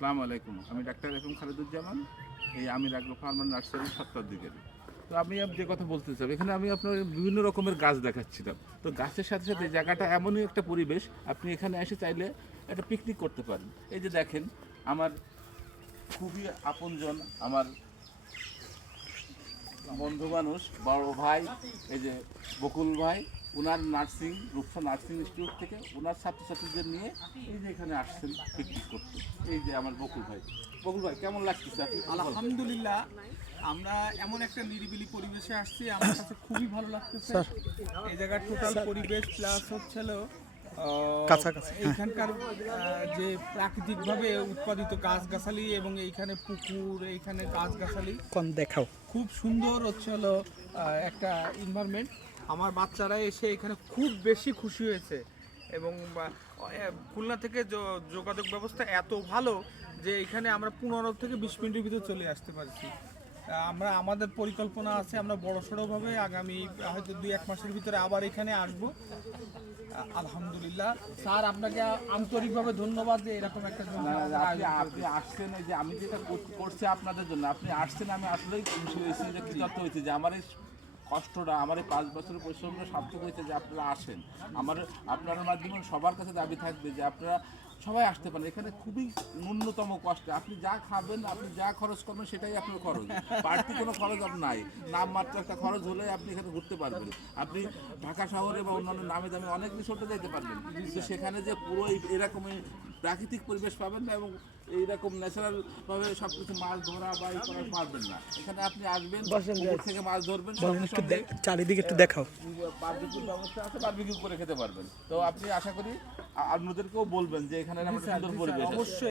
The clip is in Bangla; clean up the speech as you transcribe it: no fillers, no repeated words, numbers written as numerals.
আসসালামু আলাইকুম। আমি ডাক্তার এফএম খালেদুজ্জামান, এই আমির অ্যাগ্রো ফার্মার নার্সারির স্বত্বাধিকারী। তো আমি যে কথা বলতে চাই, এখানে আমি আপনার বিভিন্ন রকমের গাছ দেখাচ্ছিলাম। তো গাছের সাথে সাথে এই জায়গাটা এমনই একটা পরিবেশ, আপনি এখানে এসে চাইলে একটা পিকনিক করতে পারেন। এই যে দেখেন, আমার খুবই আপনজন, আমার বন্ধু মানুষ, বড় ভাই, এই যে বকুল ভাই, ওনার নার্সিং রূপসা নার্সিং ইনস্টিটিউট থেকে ওনার ছাত্রছাত্রীদের নিয়ে এই যে এখানে আসছেন পিকনিক করতে। এই যে আমার বকুল ভাই। বকুল ভাই, কেমন লাগতেছে আপনি? আলহামদুলিল্লাহ, আমরা এমন একটা নিরিবিলি পরিবেশে আসছি, আমার কাছে খুবই ভালো লাগতেছে। এই জায়গার টোটাল পরিবেশ প্লাস হচ্ছিল এইখানকার যে প্রাকৃতিকভাবে উৎপাদিত গাছগাছালি এবং এইখানে পুকুর, এইখানে গাছগাছালি দেখাও খুব সুন্দর হচ্ছে হলো একটা এনভায়রনমেন্ট। আমার বাচ্চারা এসে এখানে খুব বেশি খুশি হয়েছে এবং খুলনা থেকে যোগাযোগ ব্যবস্থা এত ভালো যে এখানে আমরা 15 থেকে 20 মিনিটের ভিতরে চলে আসতে পারছি। আমাদের পরিকল্পনা আছে, আমরা বড়সড়ভাবে আগামী হয়তো 2-1 মাসের ভিতরে আবার এখানে আসব। আলহামদুলিল্লাহ স্যার, আপনাকে আন্তরিকভাবে ধন্যবাদ যে এরকম একটা আপনি আসছেন। এই যে আমি যেটা করছি আপনাদের জন্য, আপনি আসছেন, আমি আসলেই খুশি হয়েছি, যে কৃতজ্ঞ হয়েছি যে আমার এই কষ্টটা, আমার এই 5 বছরের পরিশ্রমটা সার্থক হয়েছে যে আপনারা আসেন। আপনার মাধ্যমে সবার কাছে দাবি থাকবে যে আপনারা সবাই আসতে পারেন। এখানে খুবই ন্যূনতম কষ্টে আপনি যা খাবেন, আপনি যা খরচ করবেন সেটাই আপনার খরচ, বাড়তি কোনো খরচ আপনার নাই। নামমাত্র একটা খরচ হলে আপনি এখানে ঘুরতে পারবেন। আপনি ঢাকা শহরে বা অন্যান্য নামে দামে অনেক রিসোর্টে যেতে পারবেন, কিন্তু সেখানে যে পুরো এরকমই প্রাকৃতিক পরিবেশ পাবেন না এবং এইরকম ন্যাচারালভাবে সব কিছু মাছ ধরা বা এই করা পারবেন না। এখানে আপনি আসবেন, পুকুর থেকে মাছ ধরবেন, চারিদিকে একটু দেখাও। বারবিকিউর ব্যবস্থা আছে, বারবিকিউ করে খেতে পারবেন। তো আপনি আশা করি অন্যদেরকেও বলবেন যে এখানে একটা সুন্দর পরিবেশ আছে।